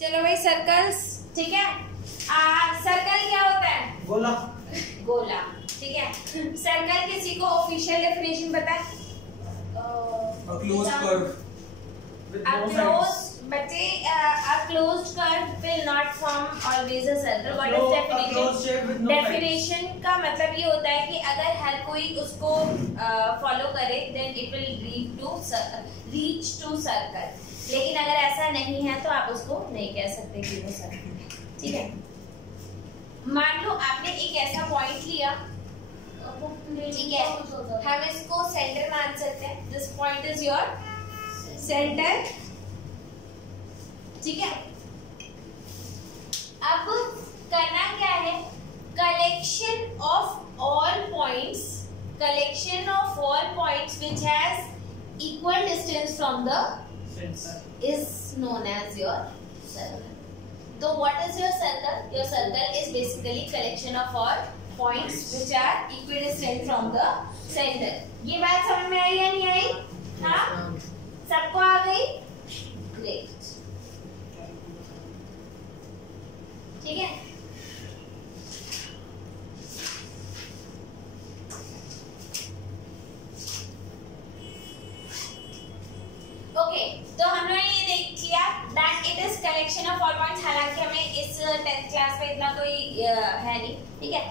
चलो भाई सर्कल्स, ठीक है। सर्कल क्या होता है? गोला। गोला, ठीक है। सर्कल किसी को ऑफिशियल डेफिनेशन पता है? A closed curve with no sides. बच्चे, a closed curve will not form always a circle. What is definition? A closed shape with no Definition का मतलब ये होता है कि अगर हर कोई उसको फॉलो करे then it will reach to circle. लेकिन अगर ऐसा नहीं है तो आप उसको नहीं कह सकते कि वो सर्कल है, ठीक है। मान लो आपने एक ऐसा पॉइंट लिया, ठीक है, हम इसको सेंटर मान सकते हैं। This point is your centre, ठीक है। अब करना क्या है? Collection of all points which has equal distance from the center is known as your circle. So what is your circle? Your circle is basically collection of all points which are equidistant from the center. ये बात समझ में आई या नहीं आई? हाँ, सबको आ गई? Great. ठीक है। ओके, तो हम लोगों ने ये देख लिया that it is collection of all points। हालांकि हमें इस 10th क्लास में इतना कोई है नहीं, ठीक है।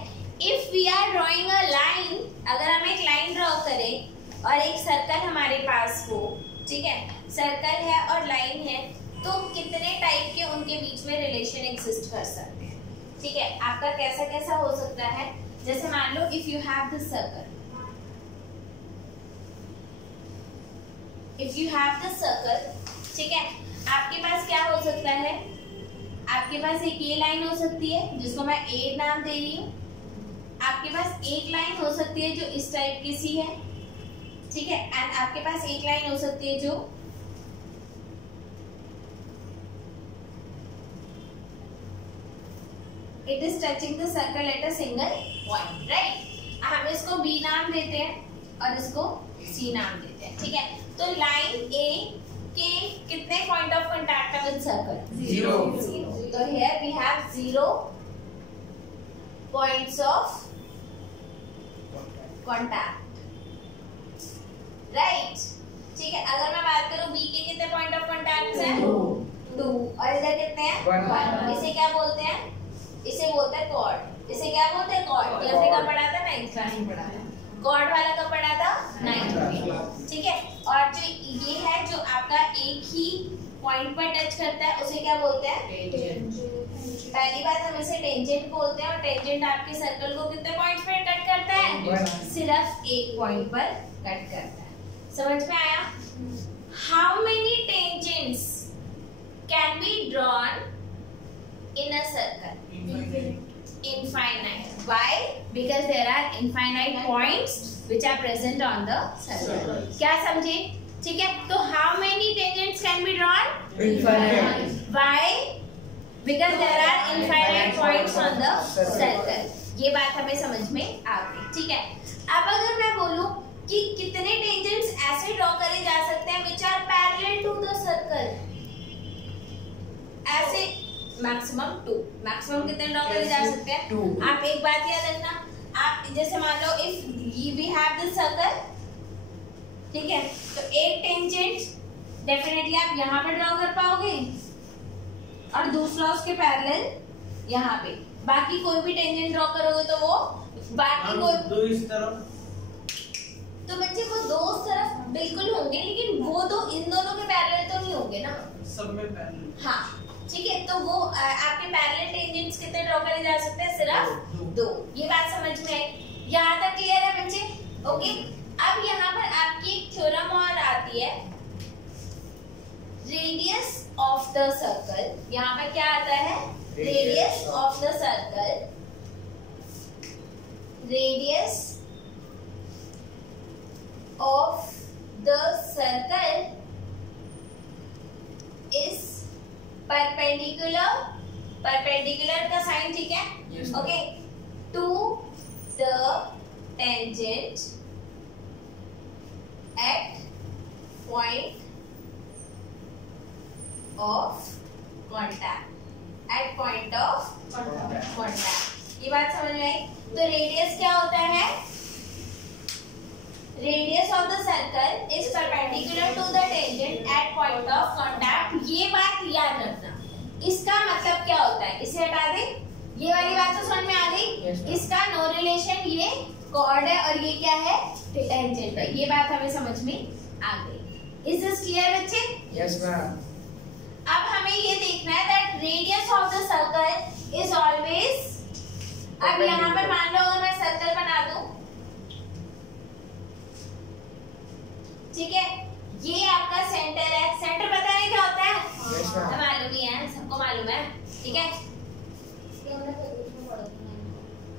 If we are drawing a line, अगर हम एक लाइन ड्रॉ करें और एक सर्कल हमारे पास हो, ठीक है, सर्कल है और लाइन है, तो कितने टाइप के उनके बीच में रिलेशन एग्जिस्ट कर सकते हैं, ठीक है। आपका कैसा कैसा हो सकता है? जैसे मान लो if you have this circle, if you have this circle, ठीक है, आपके पास क्या हो सकता है? आपके पास एक ये लाइन हो सकती है जिसको मैं ए नाम दे रही हूँ। आपके पास एक लाइन हो सकती है जो इस टाइप की सी है, ठीक है, एंड आपके पास एक लाइन हो सकती है जो it is touching the circle at a single point, right? हम इसको B नाम देते हैं और इसको C नाम देते हैं, ठीक है। तो लाइन A के कितने पॉइंट ऑफ कांटेक्ट है विद सर्कल? 0। तो here we have 0 points of contact, right? ठीक है। अगर मैं बात करूं B के कितने पॉइंट ऑफ कांटेक्ट हैं? 2। और इधर कितने हैं? 1। इसे क्या बोलते हैं? इसे बोलते हैं कॉर्ड। इसे क्या बोलते हैं? कॉर्ड। ये हमने कब पढ़ा था? 9th क्लास में पढ़ा था। कॉर्ड वाला कब पढ़ा था? 9th में, ठीक है। और जो ये है जो आपका एक ही पॉइंट पर टच करता है उसे क्या बोलते हैं? टेंजेंट। पहली बात हम इसे टेंजेंट बोलते हैं। और टेंजेंट आपके सर्कल को कितने पॉइंट्स पर कट करता है? सिर्फ एक पॉइंट पर कट करता है। समझ में आया? How many tangents can be drawn in a circle? Infinite. Why? Because there are infinite points which are present on the circle. क्या समझे? ठीक है। तो how many tangents can be drawn? Infinite. Why? Because there are infinite points on the circle. ये बात हमें समझ में आ गई, ठीक है। अब अगर मैं बोलूं कि कितने tangents ऐसे ड्रॉ करे जा सकते हैं which are parallel to the circle? ऐसे मैक्सिमम 2। मैक्सिमम कितने ड्रॉ करे जा सकते हैं? 2। आप एक बात याद रखना, आप जैसे मान लो if we have this circle, ठीक है, तो एक टेंजेंट डेफिनेटली आप यहाँ पे ड्रॉ कर पाओगे और दूसरा उसके पैरेलल यहाँ पे। बाकी कोई भी टेंजेंट ड्रॉ करोगे तो वो बाकी कोई दो इस तरफ, तो बच्चे वो दो उस तरफ बिल्कुल होंगे, लेकिन वो दो इन दोनों के पैरेलल तो नहीं होंगे ना, सब में पैरेलल। हाँ, ठीक है। तो वो आपके पैरेलल टेंजेंट्स कितने ड्रॉ करे जा सकते हैं? सिर्फ 2। ये बात समझ में आई? यहाँ तक क्लियर है बच्चे? ओके। अब यहाँ पर आपकी एक थ्योरम और आती है, रेडियस ऑफ द सर्कल। यहाँ पर क्या आता है? Radius of the circle. Radius of the circle is perpendicular का साइन, ठीक है, okay, to the tangent at point of contact at point of contact. ये बात समझ में आई? तो रेडियस क्या होता है? Radius of the circle is perpendicular to the tangent at point of contact. ये बात याद रखना। इसका मतलब क्या होता है? इसे हटा दे। ये वाली बात तो समझ में आ गई? इसका नो रिलेशन, ये कॉर्ड है और ये क्या है? टेंजेंट है। ये बात हमें समझ में आ गई। इज दिस क्लियर बच्चे? Yes ma'am. अब हमें ये देखना है that radius of the circle is always, अब यहाँ पे मान लो मैं सर्कल बना दूं, ठीक है, ये आपका सेंटर है। सेंटर पता है क्या होता है? Yes, ma'am. मालूम ही है, सबको मालूम है, ठीक है।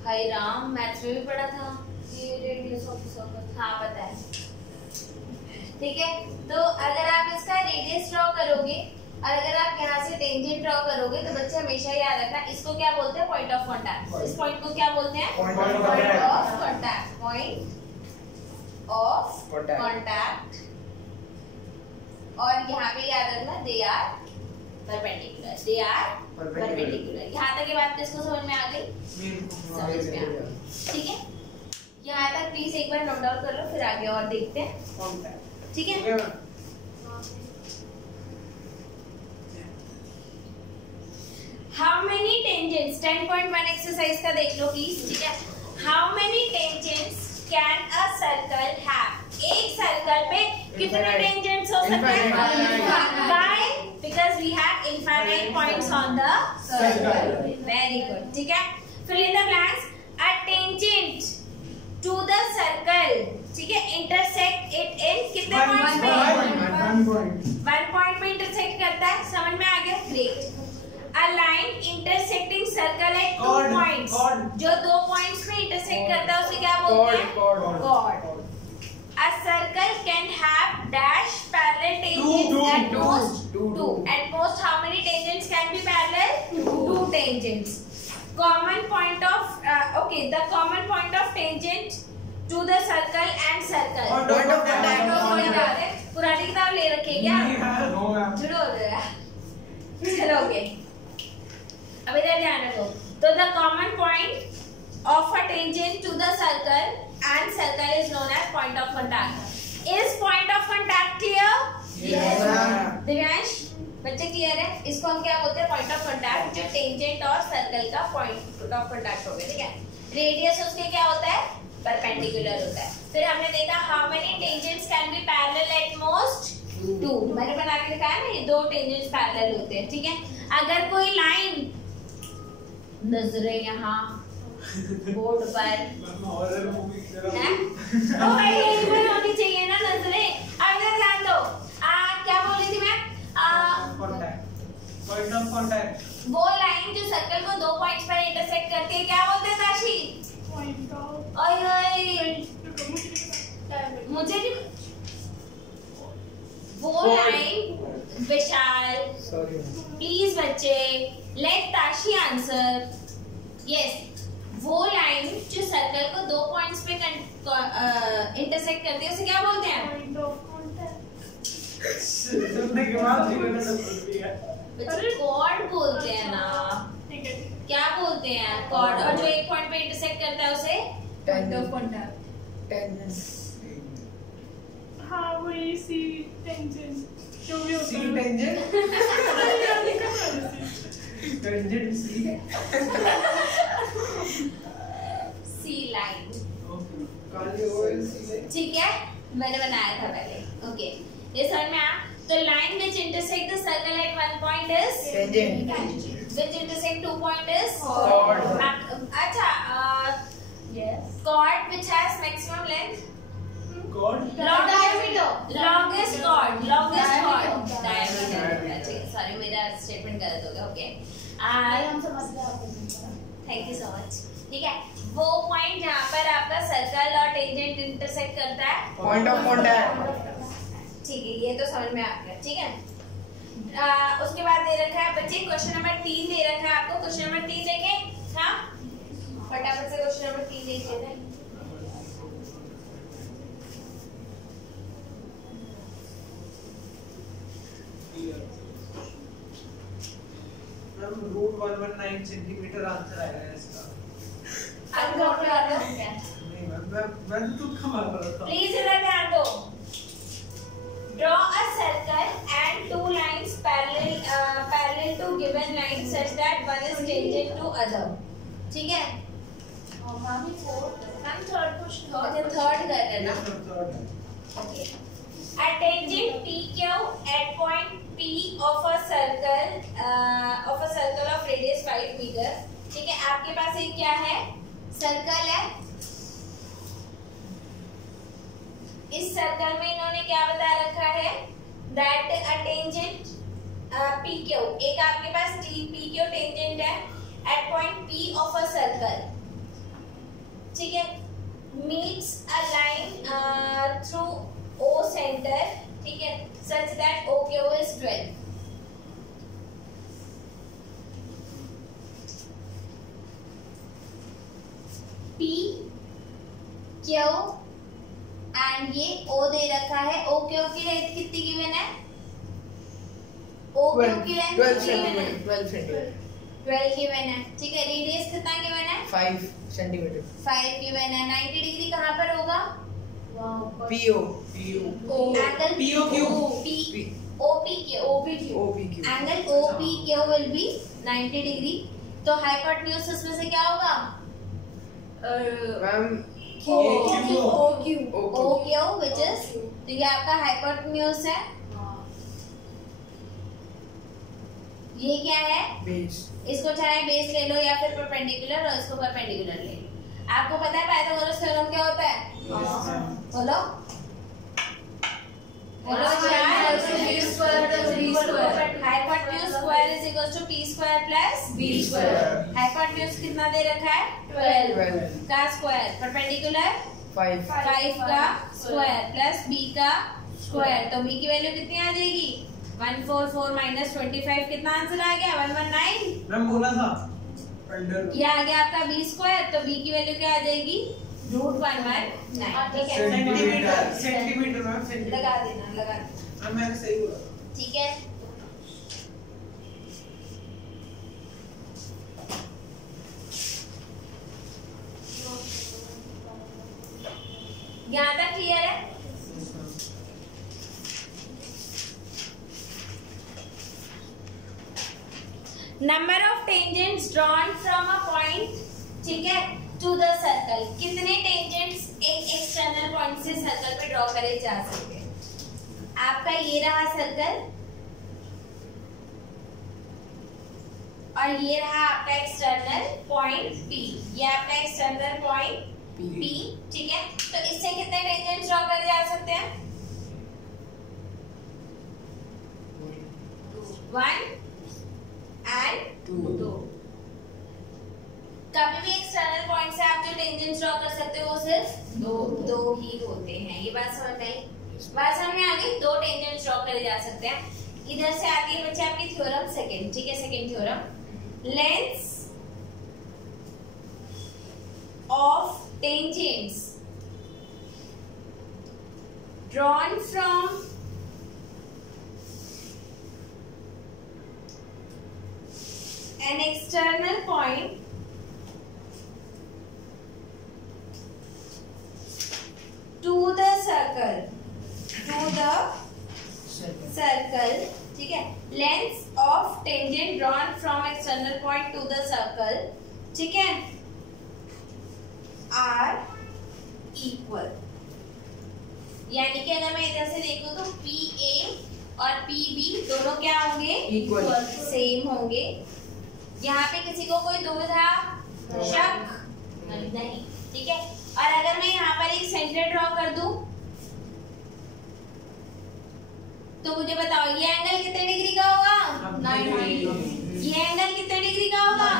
हाय राम, मैथ्स में भी पढ़ा था ये रेडियस ऑफ द सर्कल। हाँ पता है, ठीक है। तो अगर आप इसका रेडियस ड्रॉ करोगे और अगर आप यहाँ से टेंजेंट ड्रॉ करोगे तो बच्चे हमेशा याद रखना, इसको क्या बोलते हैं? Point of contact. इस पॉइंट को क्या बोलते हैं? Point of contact. Point of contact. और यहाँ पे याद रखना, they are perpendicular, they are perpendicular. यहाँ तक ये बात किसको समझ में आ गई? समझ में आ गई, ठीक है। यहाँ तक प्लीज एक बार नोट डाउन कर लो, फिर आगे और देखते हैं, ठीक है। हाउ मेनी टेंजेंट्स, 10.1 एक्सरसाइज का देख लो प्लीज, ठीक है। How many tangents can a circle have? एक सर्कल पे कितने टेंजेंट्स हो सकते हैं? Why? Because we have infinite points on the circle. Very good, ठीक है। Fill in the blanks. A tangent to the circle, ठीक है, intersect it in कितने पॉइंट्स पे? 1 पॉइंट पे इंटरसेक्ट करता है। समझ में आ गया? Great. A line intersecting circle at 2 points, जो 2 पॉइंट्स पे इंटरसेक्ट करता है उसे क्या बोलते हैं? Chord. A circle can have dash parallel tangents at most 2. At most how many tangents can be parallel? 2 tangents. Common point of okay, the common point of tangent to the circle and circle. Point of contact. पुरानी किताब ले रखी है क्या? जुड़ो चलो okay, अब इधर ध्यान रखो। तो the common point of a tangent to the circle and circle is known as point of contact. Is point of contact clear? Yes, ma'am. Divyansh, बच्चे क्लियर है? इसको हम क्या बोलते हैं? पॉइंट ऑफ कांटेक्ट, जो टेंजेंट और सर्कल का पॉइंट ऑफ कांटेक्ट हो गया, ठीक है। रेडियस उसके क्या होता है? परपेंडिकुलर होता है। फिर हमने देखा how many tangents can be parallel at most 2। मैंने बना के दिखाया ना, ये 2 टेंजेंट्स पैरेलल होते हैं, ठीक है। अगर कोई लाइन नजरे यहाँ बोर्ड पर है, तो भाई यहीं पर होनी चाहिए ना नजरे। अब इधर ध्यान दो, क्या बोल रही थी मैं? Point of contact. वो लाइन जो सर्कल को 2 पॉइंट्स पर इंटरसेक्ट करती है, क्या बोलते हैं ताशी? पॉइंट ऑफ, ओए मुझे भी वो लाइन, विशाल प्लीज बच्चे, लेट ताशी आंसर। यस, वो लाइन जो सर्कल को 2 पॉइंट्स पे इंटरसेक्ट करती है उसे क्या बोलते हैं? Point of contact. सुनने के बाद बच्चे कॉर्ड बोलते हैं ना, ठीक है, क्या बोलते हैं? कॉर्ड। और जो 1 पॉइंट पे इंटरसेक्ट करता है उसे पॉइंट ऑफ कॉन्टैक्ट। हाँ वही सी टेंजेंट जो भी होता है। सी टेंजेंट, टेंजेंट सी, सी लाइन, काली ओएल सी, ठीक है, मैंने बनाया था पहले। ओके, ये समझ में आया? तो line which intersect the circle at 1 point is Tangent. which intersect 2 point is Chord. अच्छा, यस, chord which has maximum length, chord, long diameter, longest chord, Diameter. diameter। अच्छा, सॉरी मेरा स्टेटमेंट गलत हो गया। ओके, हम समझ गए आपको। थैंक यू सो मच, ठीक है। वो पॉइंट जहाँ पर आपका सर्कल और टेंजेंट इंटरसेक्ट करता है, पॉइंट ऑफ कॉन्टैक्ट। ठीक है, ये तो समझ में आ गया, ठीक है। उसके बाद दे रखा है बच्चे क्वेश्चन नंबर 3 दे रखा है आपको। क्वेश्चन नंबर 3 देखें, हाँ फटाफट से क्वेश्चन नंबर 3 देख लेते हैं। √119 सेंटीमीटर आंसर आएगा इसका। अब ड्रॉ कर दो क्या? नहीं मैं तो तुक्का मार रहा था। प्लीज इधर ध्यान दो। Draw a circle and two lines parallel to given line such that one is tangent to other. ठीक है? मामी हम थर्ड क्वेश्चन अच्छा थर्ड कर रहे हैं ना? थर्ड है। Okay. A tangent PQ at point P of a circle of radius 5 meter. ठीक है? आपके पास एक क्या है? सर्कल है। इस सर्कल में इन्होंने क्या बता रखा है? That a tangent PQ, एक आपके पास PQ टेंजेंट है at point P of a circle, ठीक है, meets a line through O center, ठीक है, such that OQ is 12. P Q and ये O दे रखा है। OQ की लेंथ कितनी गिवन है? OQ की लेंथ 12 कितनी गिवन है? सेंटीमीटर 12 सेंटीमीटर 12 गिवन है, ठीक है। रेडियस कितना गिवन है? 5 सेंटीमीटर 5 गिवन है। 90 डिग्री कहाँ पर होगा? PO angle POQ OPQ angle OPQ will be 90 degree. तो हाइपोटेन्यूज में से क्या होगा? मैम OQ which is, तो ये आपका हाइपोटेन्यूज है। ये क्या है? बेस इसको चाहे बेस ले लो या फिर परपेंडिकुलर, और इसको परपेंडिकुलर ले लो। आपको पता है पाइथागोरस थ्योरम क्या होता है? बोलो बोलो hypotenuse square is equal to P square plus B square. Hypotenuse कितना दे रखा है? 12 का स्क्वायर, परपेंडिकुलर 5 का स्क्वायर प्लस B का स्क्वायर। तो B की वैल्यू कितनी आ जाएगी? 144 माइनस 25 कितना आंसर आ गया? 119। मैम बोला था अंडर। ये आ गया आपका B स्क्वायर। तो B की वैल्यू क्या आ जाएगी? √119, ठीक है। सेंटीमीटर मैम सेंटीमीटर लगा देना मैम मैंने सही बोला। ठीक है। यहाँ तक क्लियर है? Number of tangents drawn from a point, ठीक है, टू द सर्कल। कितने टेंजेंट्स एक एक्सटर्नल पॉइंट से सर्कल पे ड्रॉ करे जा सकते हैं? आपका ये रहा सर्कल और ये रहा आपका एक्सटर्नल पॉइंट P। ये आपका एक्सटर्नल पॉइंट P, ठीक है। तो इससे कितने टेंजेंट्स ड्रॉ करे जा सकते हैं? 1 एंड 2। कभी भी एक्सटर्नल पॉइंट से आप जो टेंजेंट्स ड्रॉ कर सकते हो वो सिर्फ दो ही होते हैं। ये बात समझ में आई? बात समझ में आ गई? 2 टेंजेंट्स ड्रॉ करे जा सकते हैं। इधर से आती है बच्चे आपकी थ्योरम सेकंड, ठीक है। Second theorem, lengths of tangents drawn from an external point to the circle, ठीक है। Length of tangent drawn from external point two the circle, ठीक है, आर इक्वल। यानी कि अगर मैं इधर से देखूं तो PA और PB दोनों क्या होंगे? इक्वल, सेम होंगे। यहाँ पे किसी को कोई दुविधा, शक नहीं, ठीक है। और अगर मैं यहाँ पर एक सेंटर ड्रॉ कर दूं तो मुझे बताओ ये एंगल कितने डिग्री का होगा? 90। ये एंगल कितने डिग्री का होगा?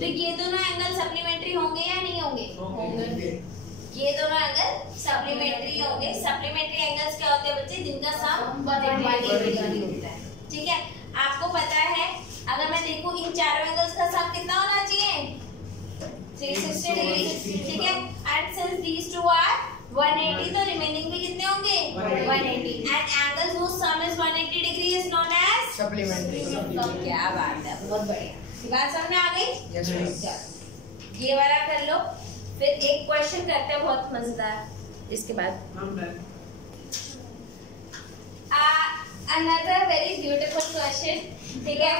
तो ये दोनों एंगल सप्लीमेंट्री होंगे या नहीं होंगे? ये दोनों एंगल सप्लीमेंट्री होंगे। सप्लीमेंट्री एंगल्स क्या होते हैं बच्चे? जिनका सम 180 डिग्री होता है, ठीक है। आपको पता है अगर मैं देखूं इन चारों एंगल्स का सम कितना होना चाहिए? 360 डिग्री, ठीक है। And since these two are 180 तो रिमेनिंग भी कितने होंगे? 180। And angles whose sum is 180 degree is known as supplementary. क्या बात है, बहुत बढ़िया। ये बात समझ में आ गई? Yes ma'am. चलो ये वाला कर लो, फिर एक क्वेश्चन करते हैं बहुत मजेदार इसके बाद। अनदर वेरी ब्यूटीफुल क्वेश्चन, ठीक है?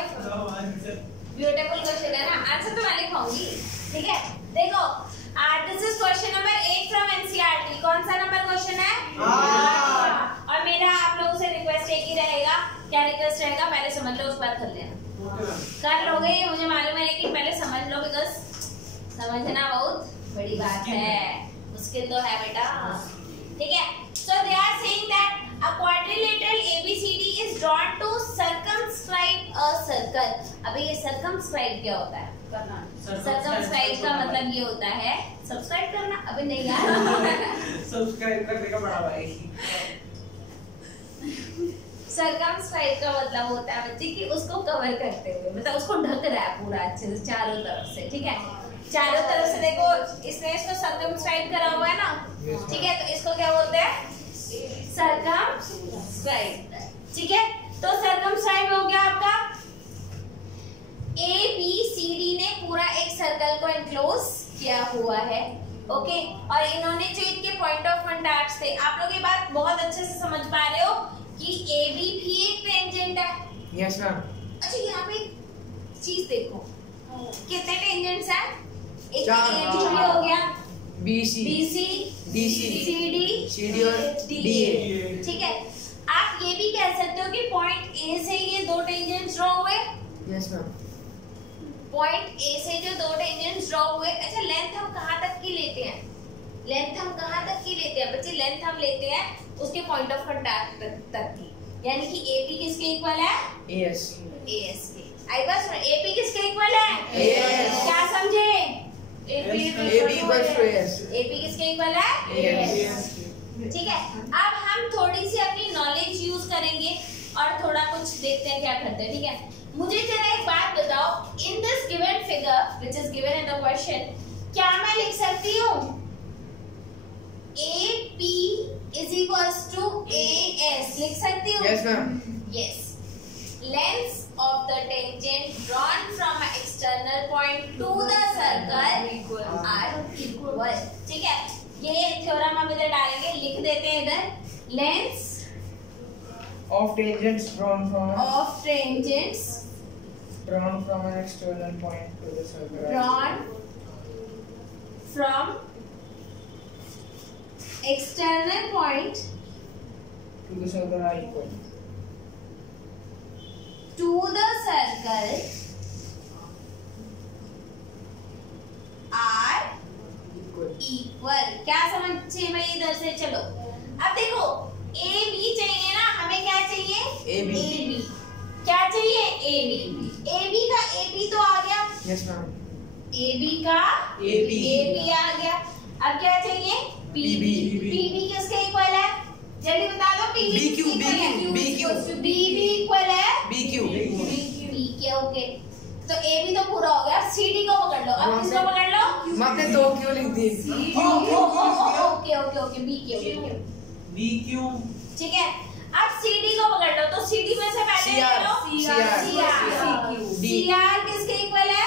ब्यूटीफुल क्वेश्चन है ना, आंसर तो मैं लिखाऊंगी, ठीक है? देखो, this is question number 8 from NCERT. कौन सा नंबर क्वेश्चन है? और मेरा आप लोगों से रिक्वेस्ट एक ही रहेगा। क्या रिक्वेस्ट रहेगा? पहले समझ लो, उसके बाद कर लेना। कर लोगे ये मुझे मालूम है, लेकिन पहले समझ लो, बिकॉज समझना बहुत बड़ी बात है, मुश्किल तो है बेटा, ठीक है? So they are saying that a quadrilateral ABCD is drawn to circumscribe a circle. अबे ये circumscribe क्या होता है? Circumscribe का मतलब ये होता है सब्सक्राइब करना। अबे नहीं यार, सब्सक्राइब करने का बड़ा भाई। circumscribe का मतलब होता है बच्चे कि उसको कवर करते हुए, मतलब उसको ढक रहा है पूरा अच्छे से चारों तरफ से, ठीक है? चारों तरफ से देखो, इसने इसको circumscribe करा हुआ है ना, ठीक है? तो इसको क्या बोलते हैं? circumscribe, ठीक है? तो circumscribe हो गया आपका। ABCD ने पूरा एक सर्कल को एनक्लोज किया हुआ है, ओके? और इन्होंने जो इनके पॉइंट ऑफ कॉन्टैक्ट थे, आप लोग ये बात बहुत अच्छे से समझ पा रहे हो कि AB भी एक टेंजेंट है। Yes ma'am. अच्छा यहाँ पे चीज देखो, कितने टेंजेंट्स हैं? एक चार। AB भी हो गया, BC, BC, DC, CD और DA, ठीक है? आप ये भी कह सकते हो कि पॉइंट A से ये दो टेंजेंट्स ड्रॉ हुए, यस मैम। पॉइंट A से जो दो टेंजेंट्स ड्रॉ हुए। अच्छा, लेंथ हम कहाँ तक की लेते हैं? लेंथ हम कहाँ तक की लेते हैं बच्चे? लेंथ हम लेते हैं उसके पॉइंट ऑफ कांटेक्ट तक की, यानी कि AP किसके इक्वल है? AS, AS के। आई बस AP किसके इक्वल है? AS। क्या समझे? AB equals to AS। AP किसके इक्वल है? AS। ठीक है? अब हम थोड़ी सी अपनी नॉलेज यूज करेंगे और थोड़ा कुछ देखते हैं क्या करते हैं, ठीक है? मुझे जरा एक बात बताओ, in this given figure which is given in the question, क्या मैं लिख सकती हूँ AP is equals to AS? लिख सकती हूँ? Yes ma'am. Yes. Lengths of the tangent drawn from an external point to the circle are equal. ठीक है? ये थ्योरम हम इधर डालेंगे, लिख देते हैं इधर। Lengths Of tangents drawn from an external point to the circle. drawn from external point To the circle are equal. to the circle are equal. क्या समझे भाई इधर से? चलो अब देखो, AB चाहिए ना हमें, क्या चाहिए? AB। क्या चाहिए? AB का AB तो आ गया, यस मैम। AB का AB आ गया। अब क्या चाहिए? PB। PB किसके इक्वल है? जल्दी बता दो। PB BQ, BB इक्वल है BQ। BQ, okay. तो AB तो पूरा हो गया, CD को पकड़ लो। अब किसको पकड़ लो? आपने दो क्यों लिख दी? Okay BQ, BQ। ठीक है? अब CD को पकड़ लो, तो CD में से पहले ले लो CR किसके इक्वल है?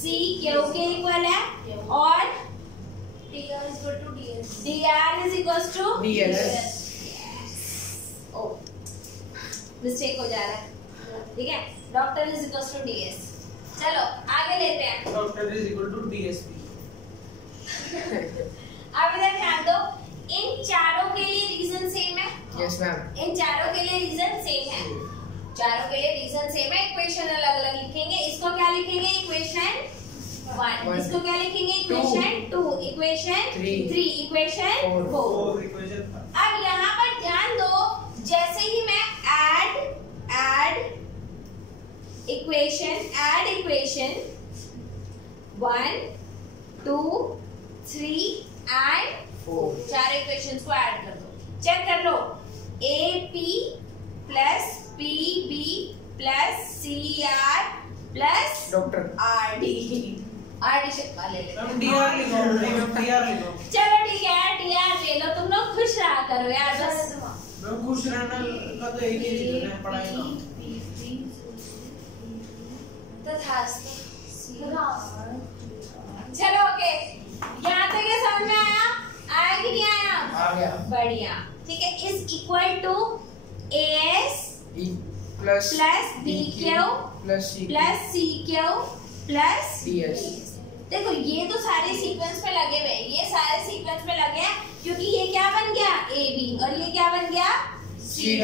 CQ के इक्वल है, और DR is equals to DS। ओ मिस्टेक हो जा रहा है, ठीक है? Doctor is equals to DS। चलो आगे लेते हैं। Doctor is equal to DSP। अब इधर ध्यान दो, इन चारों के लिए रीजन सेम है। Yes ma'am. इन चारों के लिए रीजन सेम है, चारों के लिए रीजन सेम है। इक्वेशन अलग अलग लिखेंगे। इसको क्या लिखेंगे? इक्वेशन 1। इसको क्या लिखेंगे? Equation 2, equation 3, equation 4। अब यहाँ पर ध्यान दो, जैसे ही मैं ऐड इक्वेशन 1 2 3 एंड 4, चार इक्वेशंस को ऐड कर दो। चेक कर लो, AP plus PB plus CR plus doctor RD ले ले। हम DR लिखो। चलो ठीक है, DR ले लो। तुम लोग खुश रहा करो यार, बस मैं खुश रहना का तो एक ही रीजन है, पढ़ाई ना। चलो ओके, यहाँ तक ये समझ में आया? आया कि नहीं आया? आ गया। बढ़िया, ठीक है। Is equal to AS plus BQ plus CQ plus DS। देखो ये तो सारे सीक्वेंस पे लगे हुए हैं, ये सारे सीक्वेंस पे लगे हैं, क्योंकि ये क्या बन गया AB और ये क्या बन गया CD,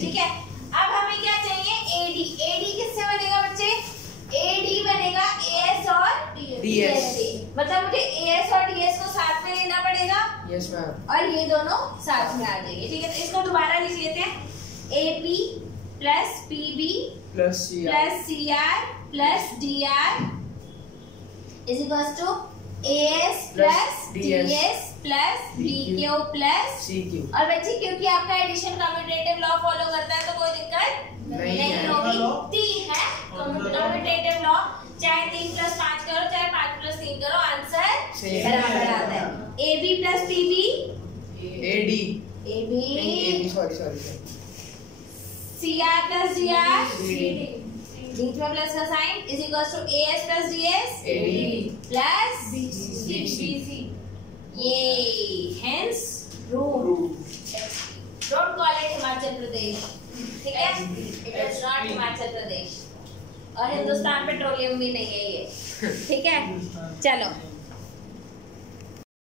ठीक है। अब हमें क्या चाहिए? AD किससे बनेगा बच्चे? AD बनेगा AS और DS से। मतलब मुझे AS और DS को साथ में लेना पड़ेगा। Yes ma'am. और ये दोनों साथ में आ जाएंगे, ठीक है। तो इसको दोबारा लिख लेते हैं। AP plus PB plus CR plus DR is equals to AS plus DS plus BQ plus CQ। और बच्चे क्योंकि आपका एडिशन कम्यूटेटिव लॉ फॉलो करता है तो कोई दिक्कत नहीं होगी। टी है कम्यूटेटिव लॉ, चाहे 3 + 5 करो चाहे 5 + 3 करो, आंसर बराबर आता है। AB plus PB AB sorry CR plus DR बीच में प्लस का sign is equals to AS plus DS plus BC। ये hence root. Don't call it Himachal Pradesh, ठीक है। It is not Himachal Pradesh और हिंदुस्तान पेट्रोलियम भी नहीं है ये, ठीक है। चलो